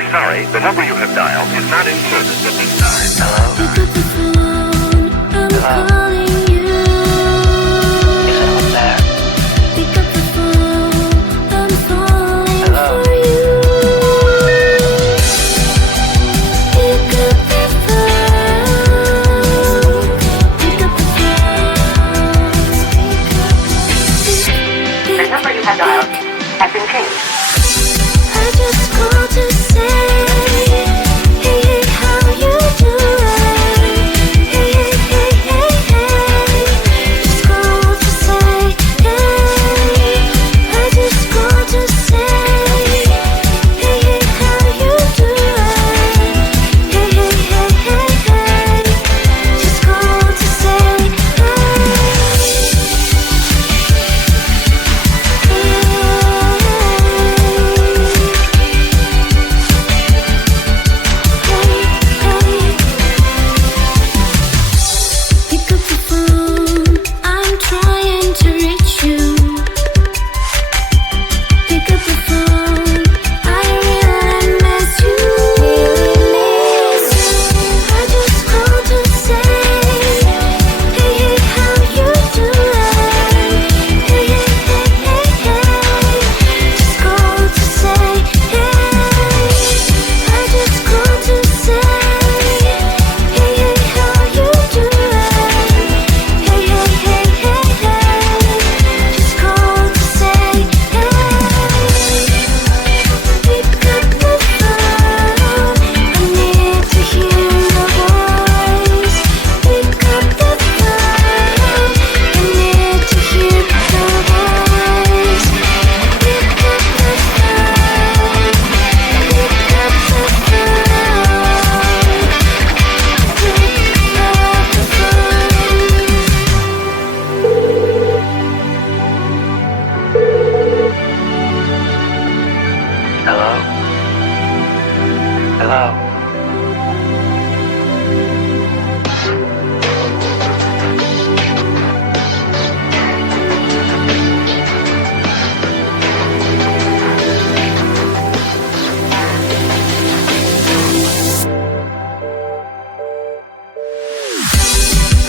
We're sorry, the number you have dialed is not in service at this time. Hello? Pick up the phone, I'm calling you. Is anyone there? Pick up the phone, I'm falling for you. Pick up the phone, pick up the phone. The number you have dialed has been changed. I just called to say, hey, hey, how you doing? Hey, hey, hey, hey, hey. Just called to say, hey. I just called to say, hey, hey, how you doing? Hey, hey, hey, hey, hey. Just called to say, pick up the phone, I'm trying to reach you. Pick up the phone, I really miss you. I just called to say, hey, hey, how you doing? Hey, hey, hey, hey, hey. Just called to say, hey. I just called to say, hey, hey, how you doing? Hey, hey, hey, hey, hey. Just called to say, hey. Pick up the phone, I need to hear your voice. Pick up the phone, I need to hear your voice. Pick up the phone, pick up the Hello? Hello?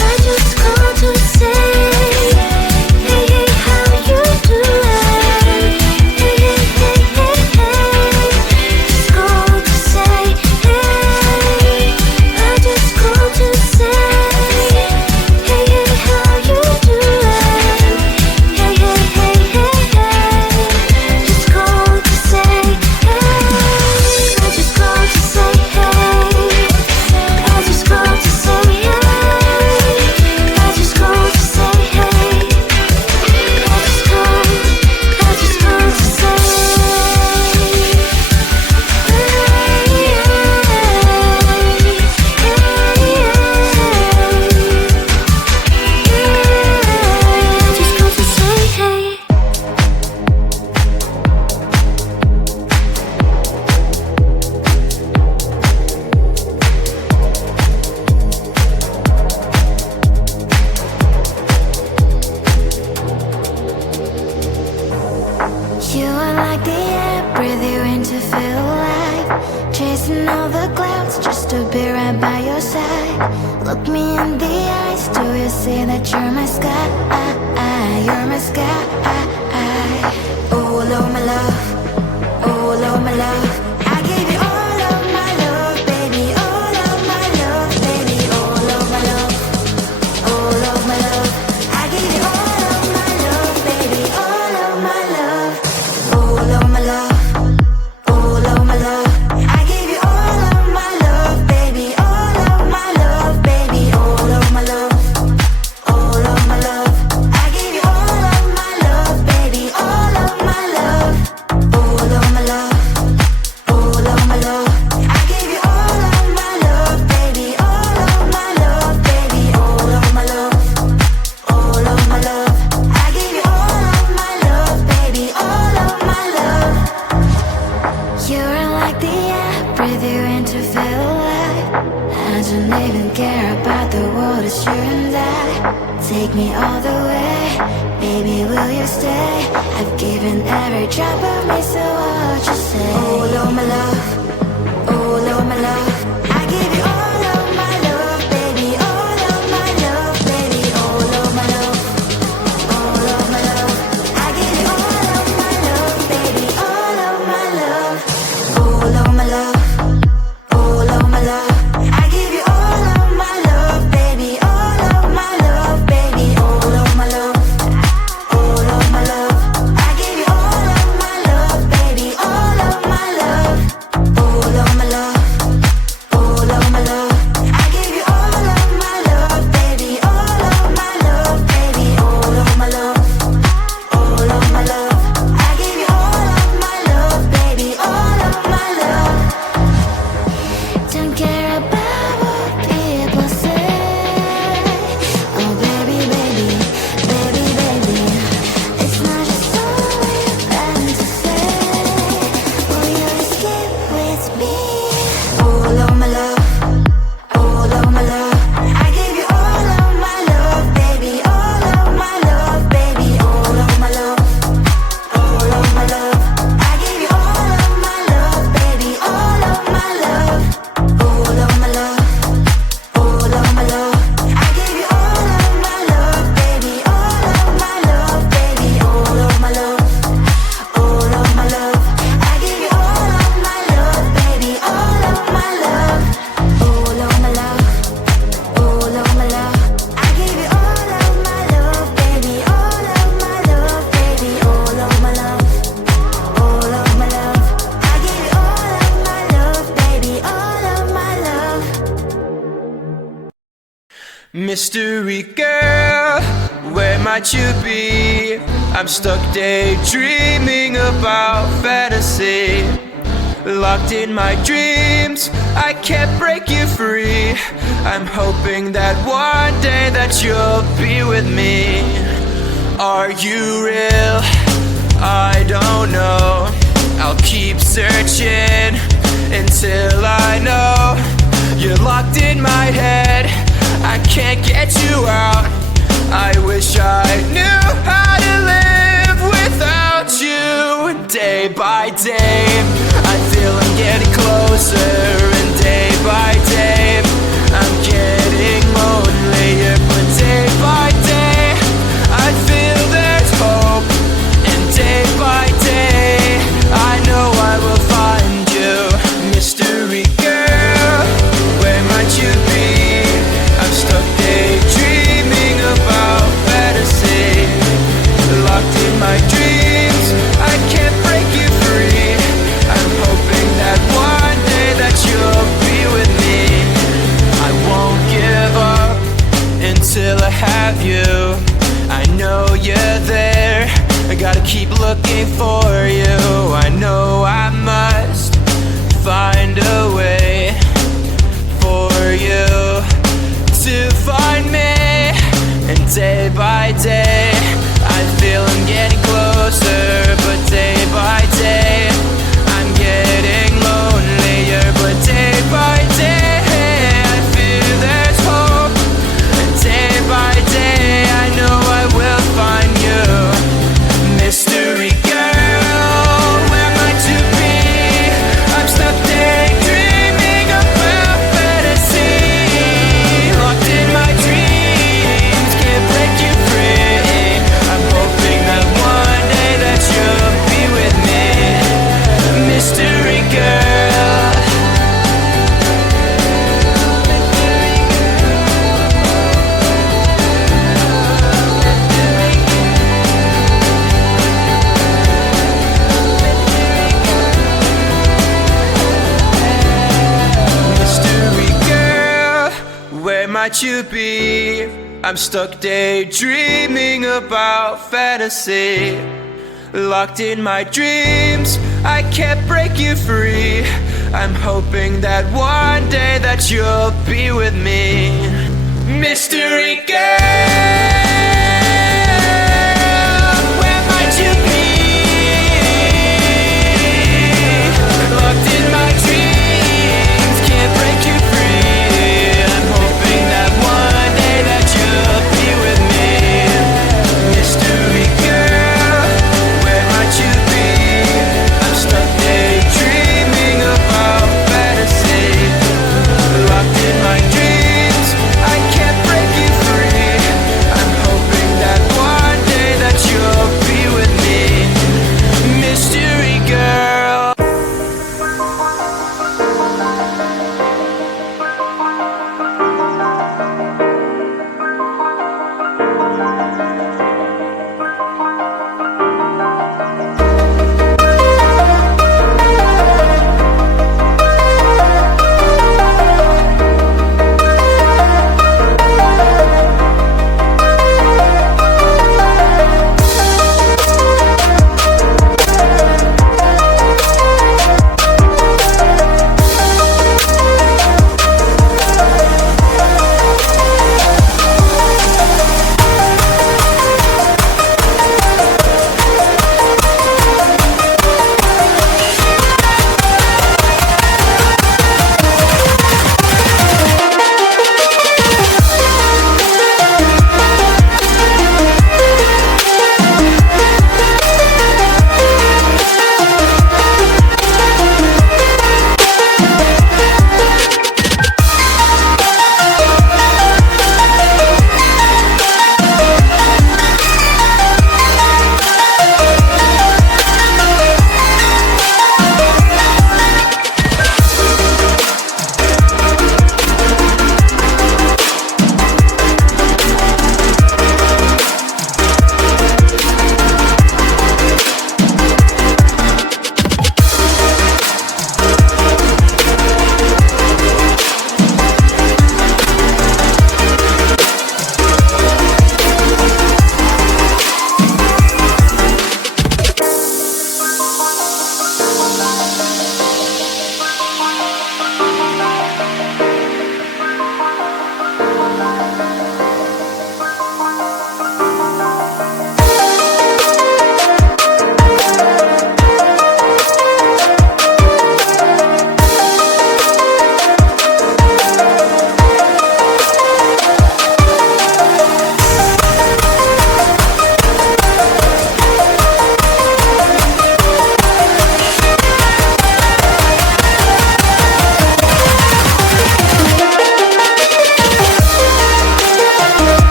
I just called to say, hey, hey, how you doing? Hey, hey, hey, hey, hey. Just called to say, hey. I just called to say, hey, hey, how you doing? Hey, hey, hey, hey, hey. Just called to say, hey. I just called to say, hey. I just called to say, hey. I just called to say, hey. I just called to say, I just called to say, hey. You are like the air, breathe you in to feel alive. Chasing all the clouds just to be right by your side. Look me in the eyes, do you see that you're my sky? You're my sky. Oh, Lord, my love. Oh, Lord, my love. I give you all of my love, baby. All of my love, baby. All of my love. All of my love. I give you all of my love, baby. All of my love. All of my love. All of my love. I give you all of my love, baby. All of my love, baby. All of my love. All of my love. I give you all of my love, baby. All of my love. All of my love. All of my love. I give you all of my love, baby. All of my love, baby. All of my love. All of my love. I give you all of my love, baby. All of my love. You're like the air, breathe you in to feel alive. I don't even care about the world, it's you and I. Take me all the way, baby, will you stay? I've given every drop of me, so what you say? Oh, Lord, my love. my love, all of my love. I give you all of my love, baby, all of my love, baby, all of my love, all of my love. I give you all of my love, baby, all of my love, all of my love, all of my love. I give you all of my love, baby, all of my love, baby, all of my love, all of my love. I give you all of my love, baby, all of my love. Don't care about what people say. Oh baby, baby, baby, baby. It's not just all we're meant to say. Will you just get with me? All of my love, all of my love. I give you all of my love, baby, all of my love, baby, all of my love, all of my love. I give you all of my love, baby, all of my love, all of my love, all of my love. I give you all of my love, baby, all of my love, baby, all of my love, all of my love. I give you all of my love, baby, all of my love, all of my love, all of my love. I give you all of my love, baby, all of my love, baby, all of my love, all of my love. I give you all of my love, baby, all of my love. Mystery girl, where might you be? I'm stuck daydreaming about fantasy. Locked in my dreams, I can't break you free. I'm hoping that one day that you'll be with me. Are you real? I don't know. I'll keep searching until I know. You're locked in my head, I can't get you out. I wish I knew how to live without you. Day by day, I feel I'm getting closer, and day by day, I'm getting lonelier. But day by day, I feel there's hope, and day by day, I know I will find you. Mystery girl, where might you be? I'm stuck daydreaming about fantasy. Locked in my dreams, I can't break you free. I'm hoping that one day that you'll be with me. I won't give up until I have you. I know you're there, I gotta keep looking for you. I know I must find a way for you to find me. And day by day, I feel I'm getting closer. But day by day, I'm getting lonelier. But day by day, I feel there's hope. And day by day, I know I will find you. Mystery girl, where might you be? I'm stuck daydreaming about fantasy. Locked in my dreams, can't break you free. I'm hoping that one day that you'll be with me. Mystery girl. Mystery girl, where might you be? I'm stuck daydreaming about fantasy. Locked in my dreams, I can't break you free. I'm hoping that one day that you'll be with me. Mystery girl, where might you be? Locked in my dreams, can't break you free. I'm hoping that one day that you'll be with me. Mystery girl, where might you be? I'm stuck daydreaming about fantasy. Locked in my dreams, I can't break you free. I'm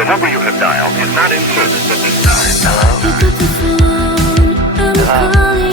The number you have dialed is not in service at this time. Hello? Pick up the phone, I'm Hello? calling